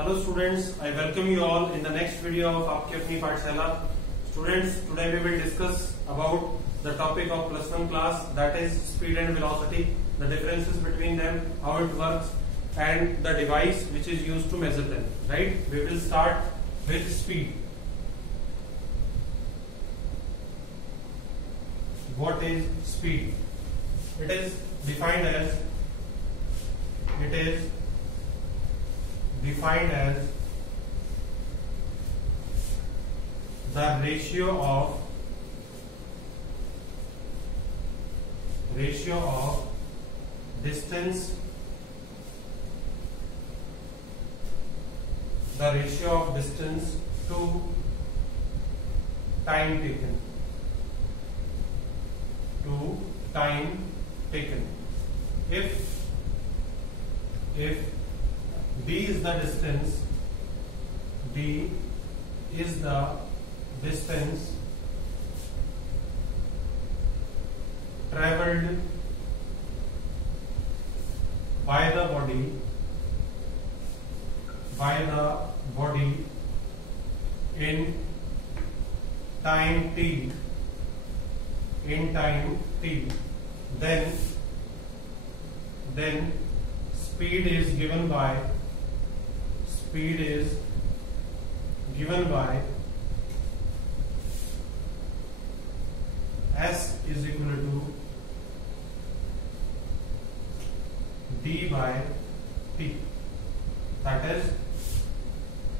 Hello students, I welcome you all in the next video of आपकी अपनी पाठशाला. Students, today we will discuss about the topic of plus one class, that is speed and velocity, the differences between them, how it works, and the device which is used to measure them. Right? We will start with speed. What is speed? It is defined as the ratio of distance to time taken. If d is the distance traveled by the body in time t, then speed is given by S is equal to d by t, that is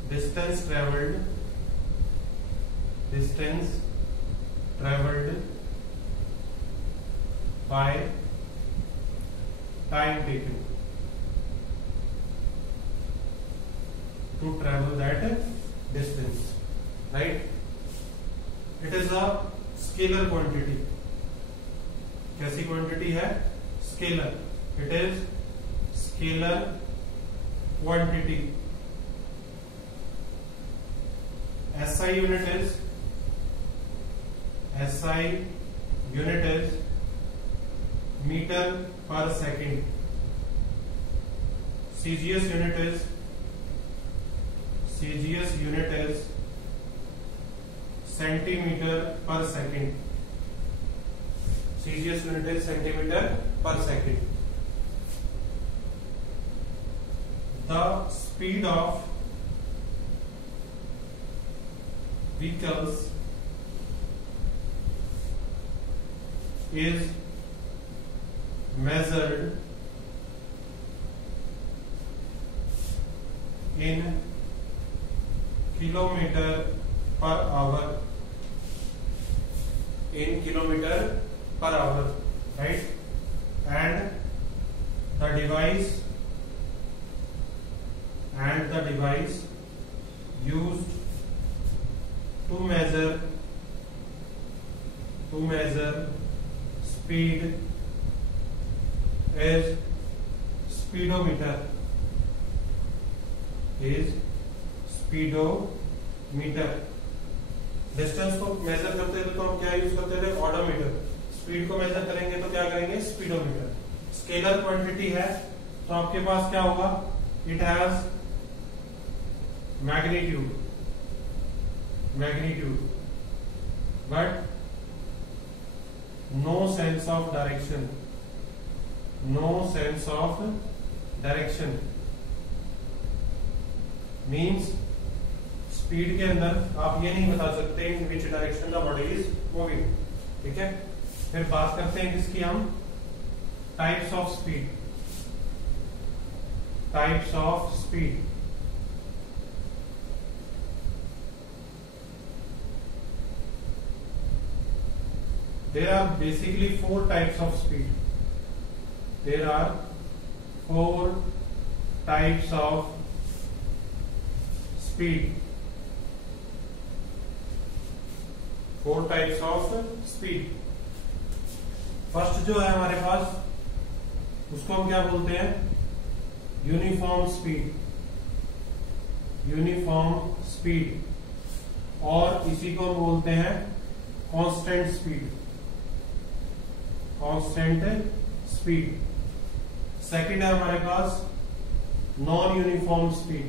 distance traveled by time taken to travel that distance. Right? It is a scalar quantity. कैसी quantity है? Scalar. It is scalar quantity. SI unit is meter per second. CGS unit is centimeter per second. CGS unit is centimeter per second. The speed of vehicles is measured in kilometer per hour. Right? And the device used to measure speed is speedometer. Distance को major करते थे तो हम क्या use करते थे? Odometer. Speed को major करेंगे तो क्या करेंगे? स्पीडोमीटर. स्केलर क्वांटिटी है तो आपके पास क्या होगा? It has magnitude but no sense of direction. Means speed के अंदर आप ये नहीं बता सकते in which direction the body is moving. ठीक है. फिर बात करते हैं किसकी हम? Types of speed. There are basically four types of speed. Four types of speed. First जो है हमारे पास उसको हम क्या बोलते हैं? Uniform speed. और इसी को हम बोलते हैं कांस्टेंट स्पीड. सेकंड है हमारे पास non uniform speed.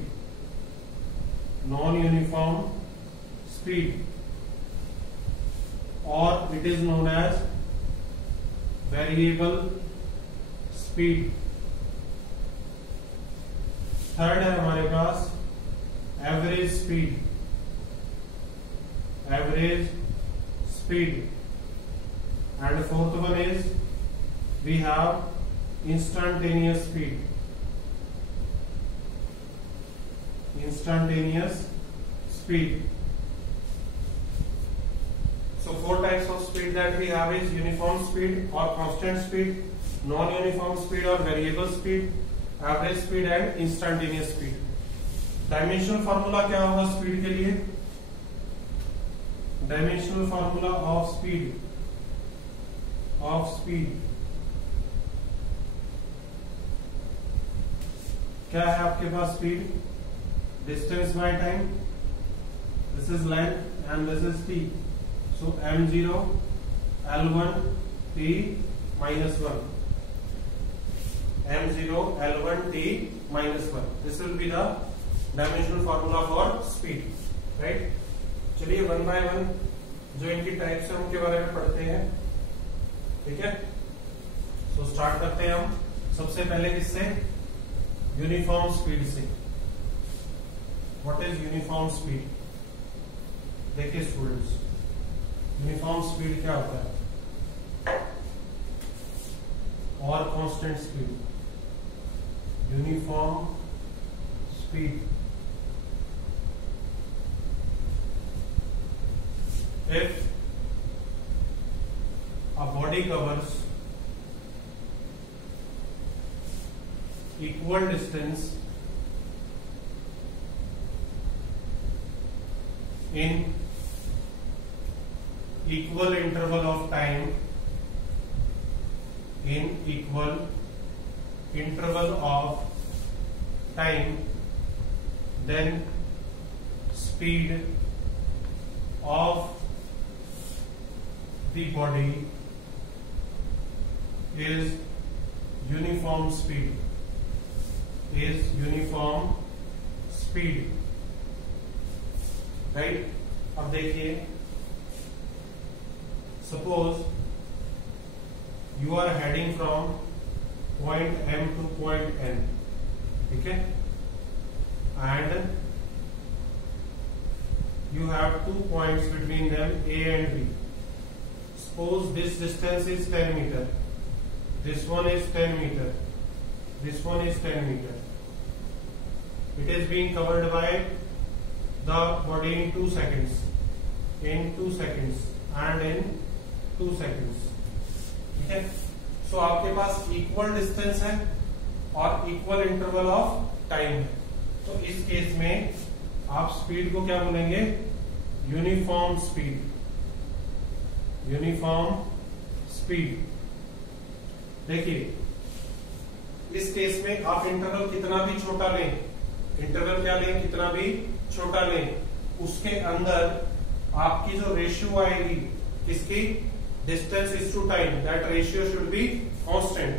non-uniform speed, or it is known as variable speed. Third है हमारे पास average speed, average speed, and fourth one is we have instantaneous speed, instantaneous speed. So four types of speed that we have is uniform speed or constant speed, non-uniform speed or variable speed, average speed and instantaneous speed. Dimensional formula क्या होगा speed के लिए? Dimensional formula of speed क्या है आपके पास? Speed distance by time, this is length and this is t, so m0 l1 t minus 1, m0 l1 t minus 1, this will be the dimensional formula for speed, right? चलिए one by one जो इनकी types है उनके बारे में पढ़ते हैं, ठीक है? सो स्टार्ट करते हैं हम सबसे पहले किससे? यूनिफॉर्म स्पीड से। What is uniform speed? देखिए स्टूडेंट्स, यूनिफॉर्म स्पीड क्या होता है और constant speed? Uniform speed, if a body covers equal distance in equal interval of time, in equal interval of time, then speed of the body is uniform speed, is uniform speed, right? अब देखिए, suppose you are heading from point M to point N, ठीक है? And you have 2 points between them A and B. Suppose this distance is 10 meter, this one is 10 meter, this one is 10 meter. It is being covered by the body in 2 seconds, in 2 seconds and in 2 seconds, ठीक है? सो आपके पास equal distance है और equal interval of time है, तो इस case में आप स्पीड को क्या बोलेंगे? Uniform speed, uniform speed. देखिए इस केस में आप इंटरवल कितना भी छोटा लें, इंटरवल क्या लें, कितना भी छोटा लें, उसके अंदर आपकी जो रेशियो आएगी किसकी? Distance is to time, that ratio should be constant,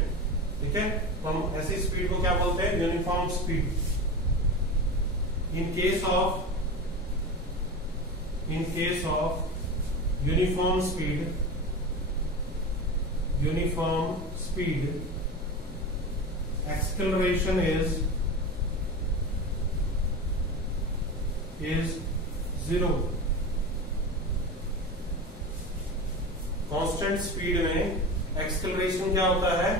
ठीक है? तो हम ऐसी स्पीड को क्या बोलते हैं? Uniform speed. In case of uniform speed acceleration is 0. Constant speed में एक्सेलरेशन क्या होता है?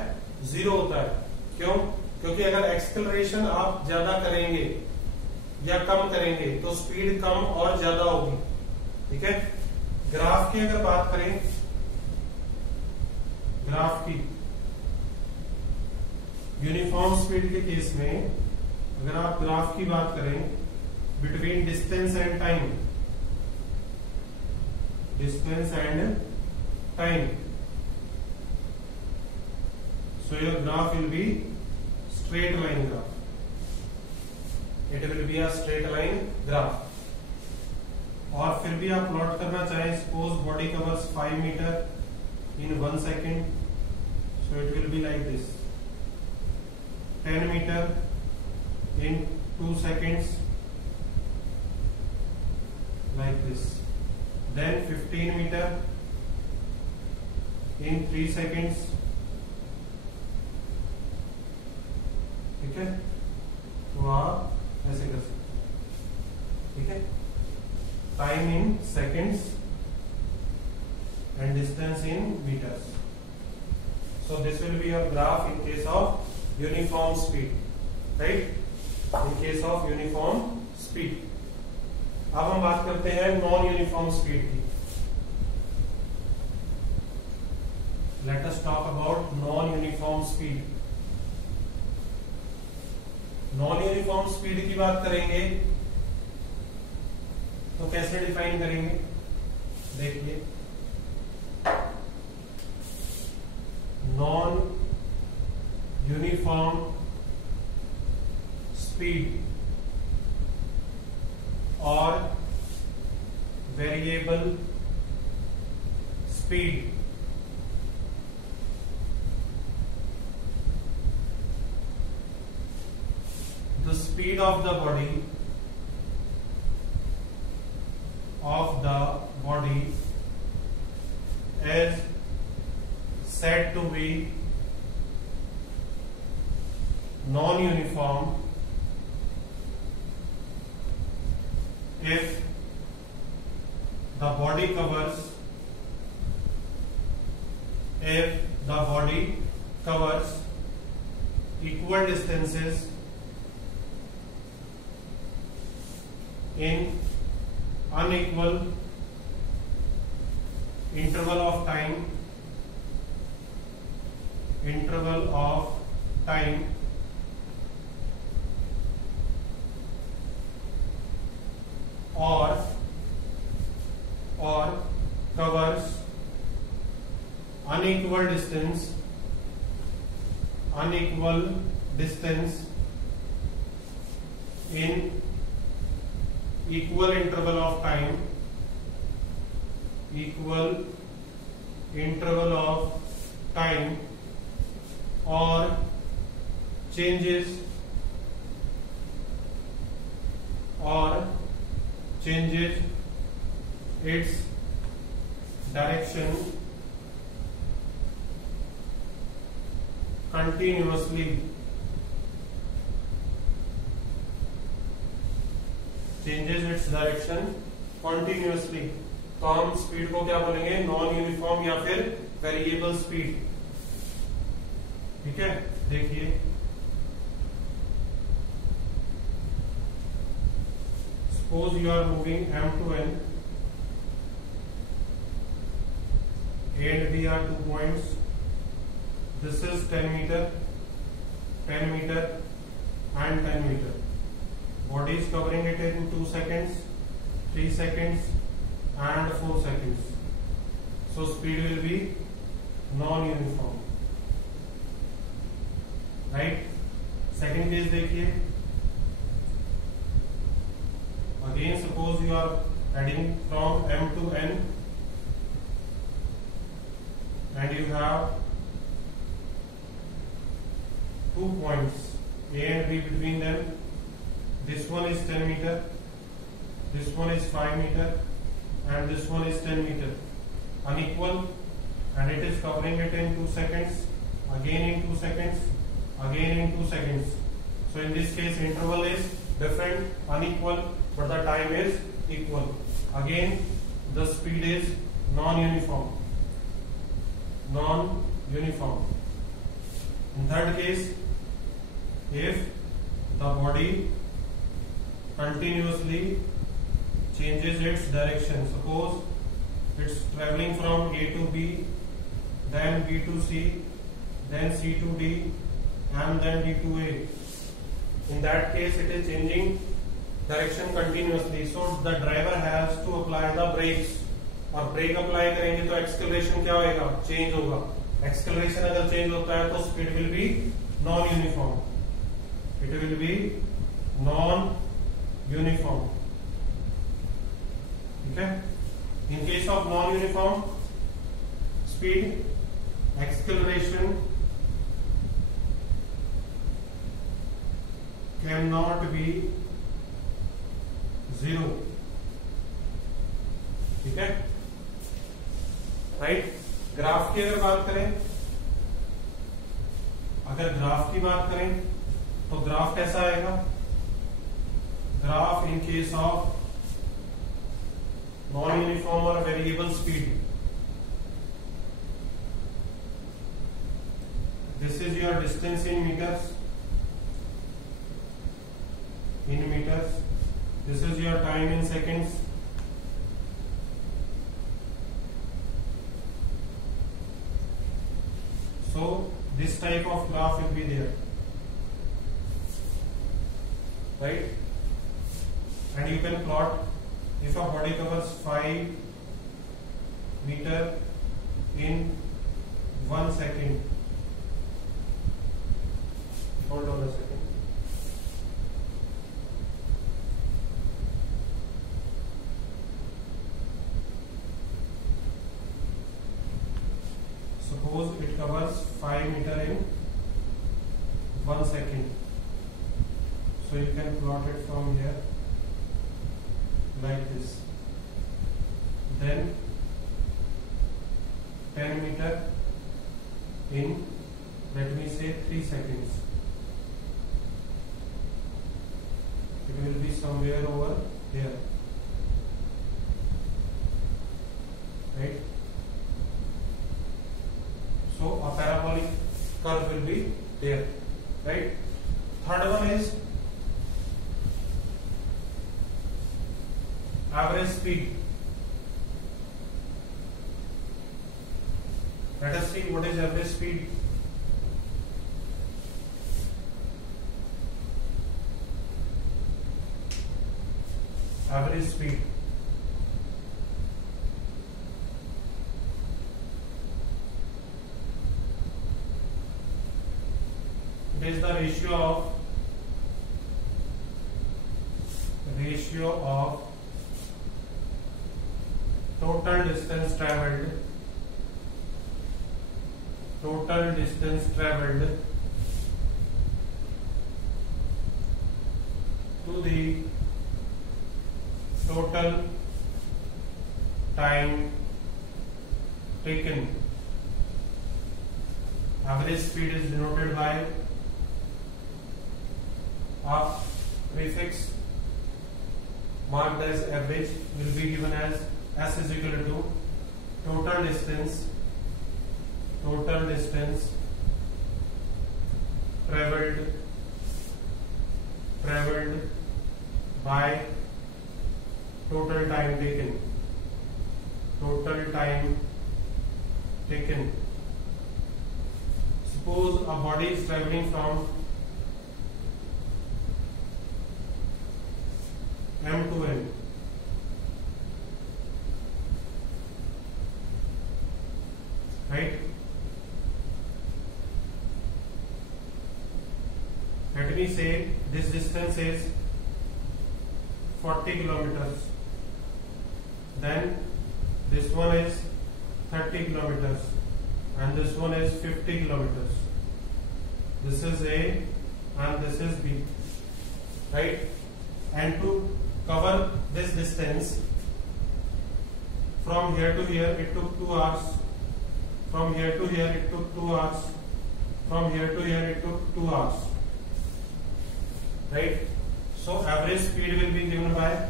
0 होता है। क्यों? क्योंकि अगर एक्सेलरेशन आप ज्यादा करेंगे या कम करेंगे तो स्पीड कम और ज्यादा होगी, ठीक है? ग्राफ की अगर बात करें, ग्राफ की यूनिफॉर्म स्पीड के केस में अगर आप ग्राफ की बात करें between distance and time, so your graph will be straight line graph, it will be a straight line graph. और फिर भी आप प्लॉट करना चाहें, suppose body covers 5 metre in 1 second, so it will be like this, 10 meter in 2 seconds, like this. Then 15 meter in 3 seconds. ठीक है, तो आप ऐसे कर सकते हैं. ठीक है, time in seconds and distance in meters. So this will be your graph in case of uniform speed, right? In case of uniform speed. अब हम बात करते हैं नॉन यूनिफॉर्म स्पीड की. Let us talk about non uniform speed. Non uniform speed की बात करेंगे तो कैसे डिफाइन करेंगे? देखिए, नॉन यूनिफॉर्म स्पीड और variable speed the speed of the body is said to be non-uniform if the body covers equal distances in unequal interval of time or covers unequal distance in equal interval of time or changes its direction continuously. Changes its direction continuously. तो हम speed को क्या बोलेंगे? Non uniform या फिर variable speed. ठीक है, देखिए, suppose you are moving M to N and B are 2 points. This is 10 meter and 10 meter. Body is covering it in 2 seconds, 3 seconds and 4 seconds. So speed will be non-uniform. Right? Second case देखिए. Again suppose you are heading from M to N and you have 2 points A and B between them. This one is 10 meter, this one is 5 meter and this one is 10 meter. Unequal, and it is covering it in 2 seconds, again in 2 seconds, again in 2 seconds. So in this case interval is different, unequal, but the time is equal. Again the speed is non-uniform. In third case, if the body continuously changes its direction, suppose it's traveling from A to B, then B to C, then C to D and then D to A. In that case it is changing direction continuously, so the driver has to apply the brakes. और break apply करेंगे तो acceleration क्या होगा? Change होगा. Acceleration अगर change होता है तो speed will be non uniform. It will be non uniform. ठीक है. इन case of non uniform speed, acceleration can not be 0. ठीक है, राइट। ग्राफ की अगर बात करें, अगर ग्राफ की बात करें तो ग्राफ कैसा आएगा? Graph in case of non uniform और variable speed, this is your distance in meters, this is your time in seconds, so this type of graph will be there, right? And you can plot if a body covers 5 meter in 1 second. Hold on a second. Suppose it covers 5 meter in 1 second. So you can plot it from here like this. Then 10 meter in, let me say, 3 seconds. It will be somewhere over here, right? So a parabolic curve will be there, right? Third one is average speed. Let us see what is average speed. Average speed. It is the ratio of total distance traveled to the total time taken. Average speed is denoted by a prefix marked as average, will be given as S is equal to total distance traveled by total time taken. Suppose a body is traveling from M to N. Right? Let me say this distance is 40 kilometers. Then this one is 30 kilometers and this one is 50 kilometers. This is A and this is B. Right? And to cover this distance from here to here it took 2 hours. From here to here it took 2 hours. From here to here it took 2 hours. Right? So average speed will be given by,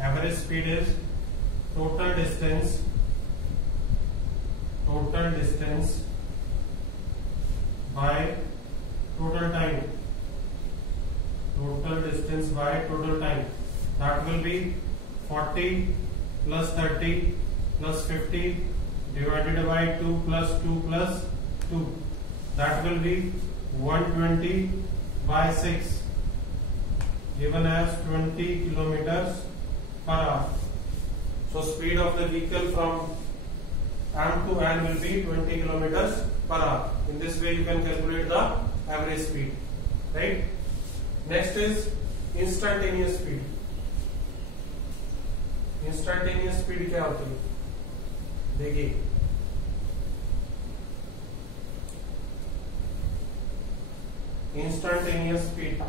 average speed is total distance by total time. Total distance by total time. That will be 40 plus 30 plus 50 divided by 2 plus 2 plus 2. That will be 120 by 6, given as 20 kilometers per hour. So speed of the vehicle from M to N will be 20 kilometers per hour. In this way you can calculate the average speed. Right? Next is instantaneous speed. Instantaneous speed क्या होती है? देखिए, instantaneous speed,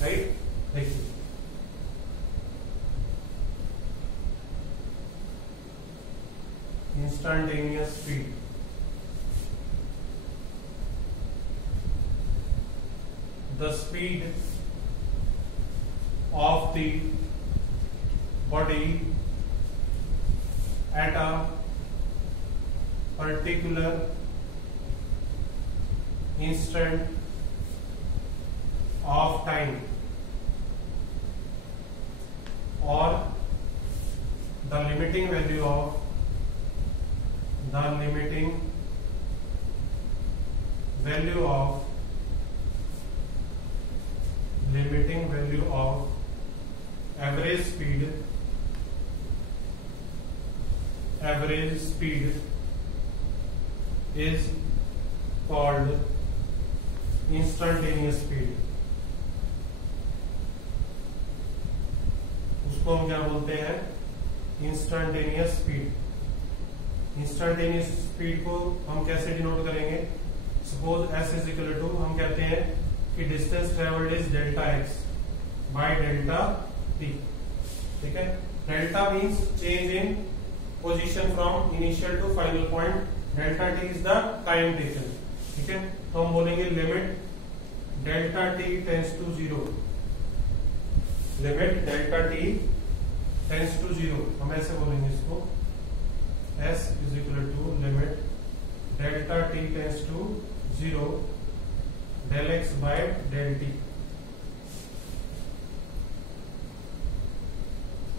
right? देखिए, instantaneous speed. The speed of the body at a particular instant of time, or the limiting value of average speed is called instantaneous speed. उसको हम क्या बोलते हैं? Instantaneous speed. इंस्टेंटेनियस स्पीड को हम कैसे denote करेंगे? Suppose s is equal to, हम कहते हैं कि distance travelled is delta x by delta t. ठीक है, delta means change in position from initial to final point, delta t is the time taken. ठीक है, तो हम बोलेंगे limit delta t tends to 0, limit delta t tends to 0, हम ऐसे बोलेंगे इसको, s is equal to limit delta t tends to 0 del x by del t.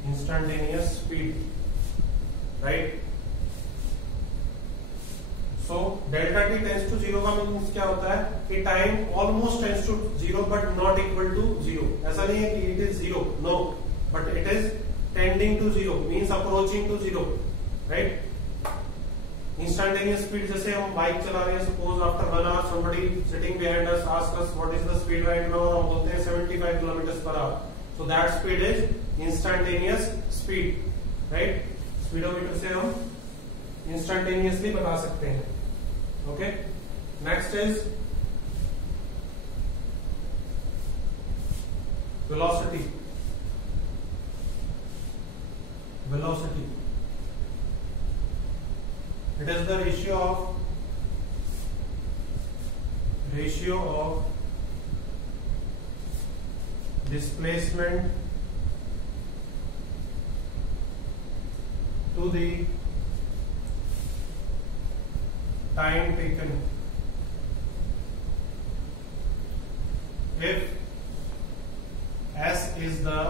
Instantaneous speed, right. So delta t tends to 0 का means क्या होता है कि time almost tends to 0 but not equal to 0. ऐसा नहीं है कि it is 0, no, but it is tending to 0, means approaching to 0, right. Instantaneous speed, जैसे हम बाइक चला रहे हैं, suppose after 1 hour somebody sitting behind us asks us what is the speed right now, हम बोलते हैं 75 kilometers per hour. So that speed is instantaneous speed, right. Speedometer से हम इंस्टेंटेनियसली बता सकते हैं. Okay, next is velocity. Velocity, it is the ratio of displacement to the time taken. If s is the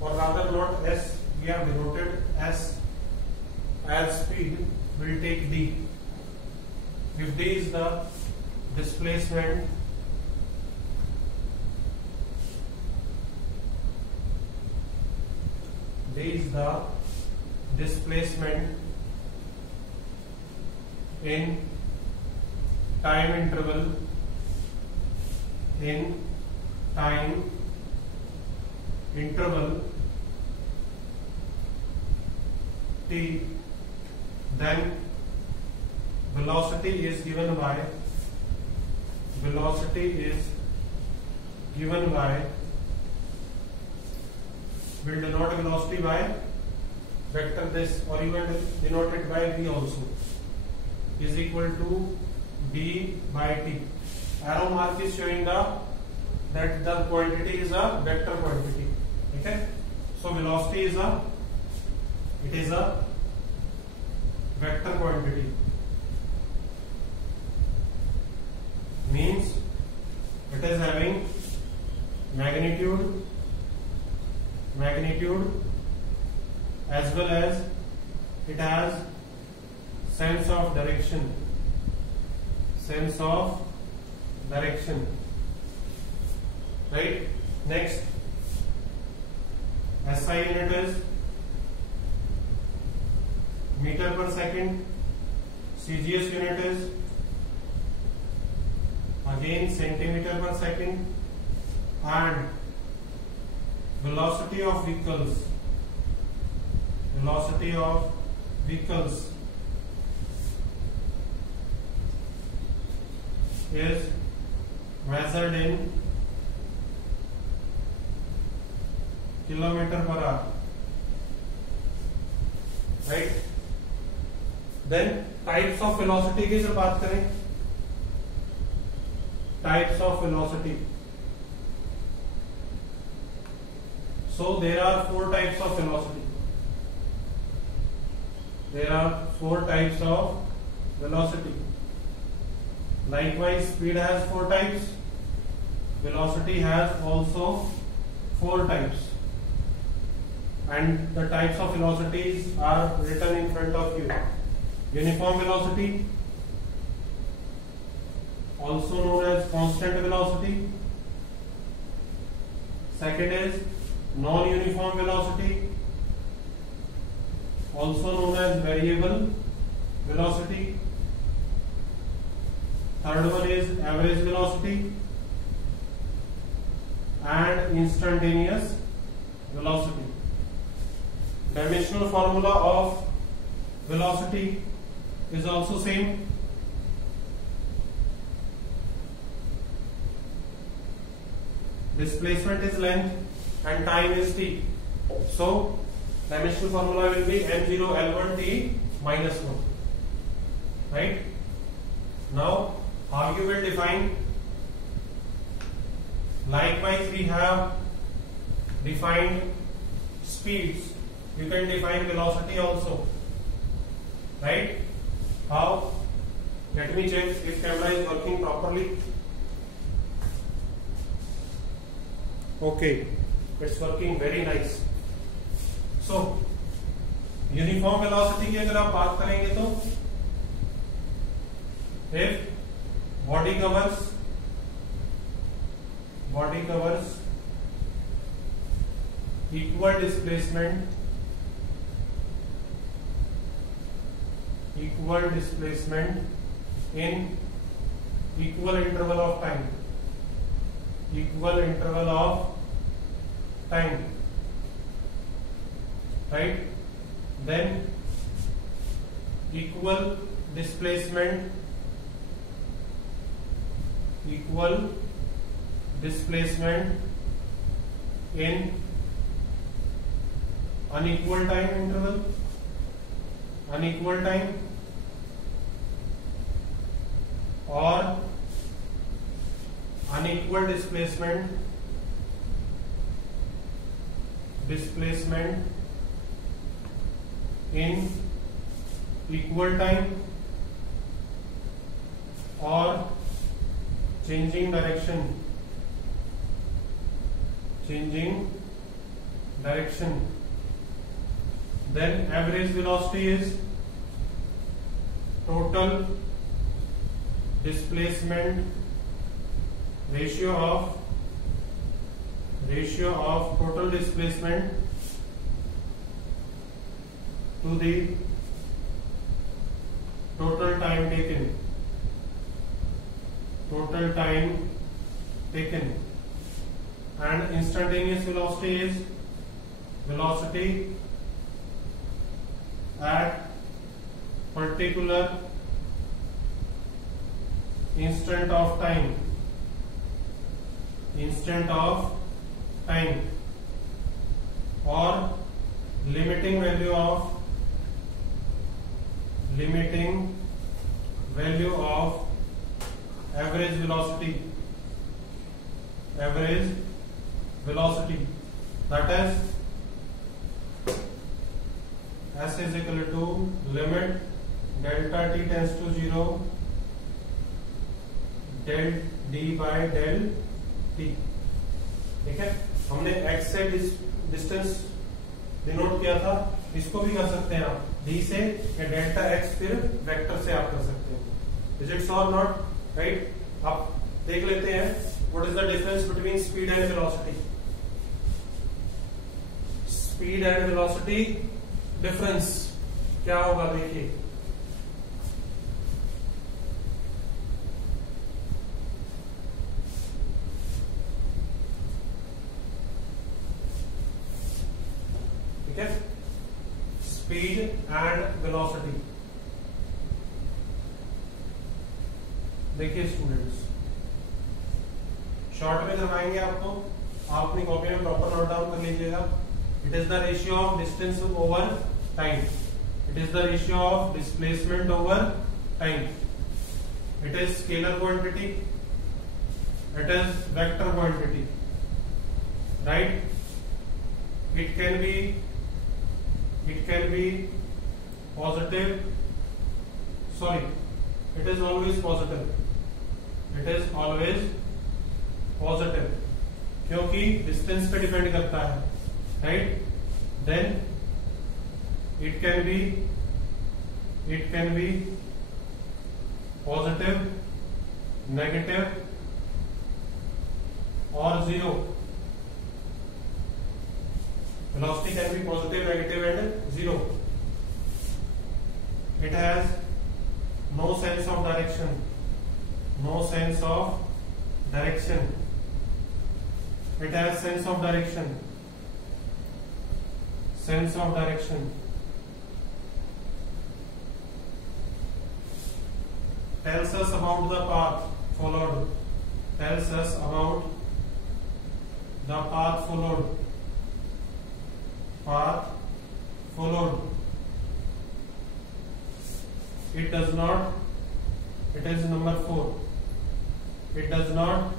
or rather not s, we have denoted s as speed, will take d. If d is the displacement in time interval t, then velocity is given by we'll denote velocity by vector this, or you can denote it by v also, is equal to d by t. Arrow mark is showing that the quantity is a vector quantity. Okay, so velocity is a vector quantity, means it is having magnitude as well as it has sense of direction. Right. Next, SI unit is meter per second. CGS unit is again centimeter per second, and velocity of vehicles is measured in kilometer per hour. Right. Then types of velocity की जब बात करें, types of velocity, so there are four types of velocity. There are four types of velocity. Likewise, speed has four types. Velocity has also four types. And the types of velocities are written in front of you. Uniform velocity, also known as constant velocity. Second is non-uniform velocity, also known as variable velocity. Third one is average velocity and instantaneous velocity. Dimensional formula of velocity is also same. Displacement is length and time is t. So dimensional formula will be m0 L1 t minus 1. Right? Now how you will define? Likewise, we have defined speeds. You can define velocity also. Right? How? Let me check if camera is working properly. Okay. It's working very nice. So, uniform velocity की अगर आप बात करेंगे तो if body covers equal displacement in equal interval of time, right? Then equal displacement in unequal time, or unequal displacement in equal time, or changing direction. Then average velocity is total displacement ratio of total displacement to the total time taken. And instantaneous velocity is velocity at particular instant of time, or limiting value of average velocity, that is S is equal to limit delta t tends to 0 del d by del t. ठीक है, हमने x से distance denote किया था, इसको भी कर सकते हैं आप d से, या डेल्टा x फिर वेक्टर से आप कर सकते हैं. इज इट सो और नॉट? राइट. आप देख लेते हैं what is the difference between speed and velocity. Speed and velocity difference क्या होगा देखिए. ठीक है, स्पीड एंड वेलोसिटी. देखिए स्टूडेंट्स, शॉर्ट में करवाएंगे आपको, आप अपनी कॉपी में प्रॉपर नोट डाउन कर लीजिएगा. It is the ratio of distance over time. It is the ratio of displacement over time. It is scalar quantity. It is vector quantity. Right? It can be positive. Sorry, it is always positive. It is always positive क्योंकि distance पे depend करता है. Right? Then it can be positive, negative or zero. Velocity can be positive, negative and zero. It has no sense of direction. No sense of direction. It has sense of direction. Sense of direction. Tells us about the path followed. Tells us about the path followed. Path followed. It does not. It is number 4. It does not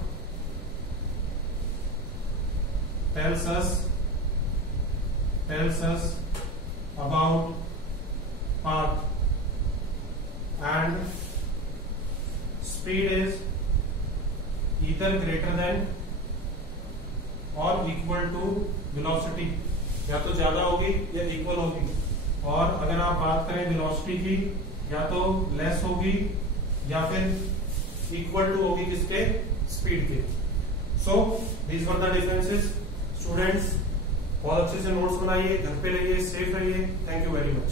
tells us about path, and speed is either greater than or equal to velocity. या तो ज्यादा होगी या equal होगी. और अगर आप बात करें वेलोसिटी की, या तो लेस होगी या फिर इक्वल टू होगी किसके? स्पीड के. So these were the differences. Students बहुत अच्छे से नोट्स बनाइए, घर पे रहिए, सेफ रहिए. Thank you very much.